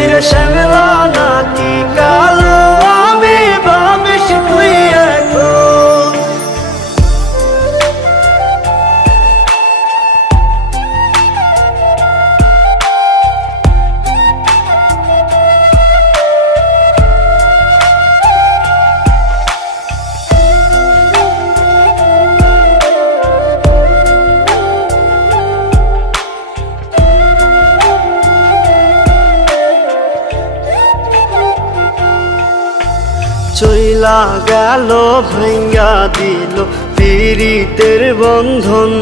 হাইরে শ্যামলা চইলা গেল ভাঙ্গা দিল পীড়িতের বন্ধন।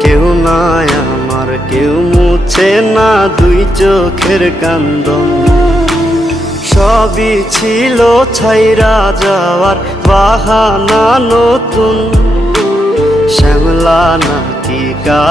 কেউ নাই আমার, কেউ মুছে না দুই চোখের কান্দন। সবই ছিল ছাইরা যাওয়ার বাহানা নতুন। শ্যামলা নাকি কাল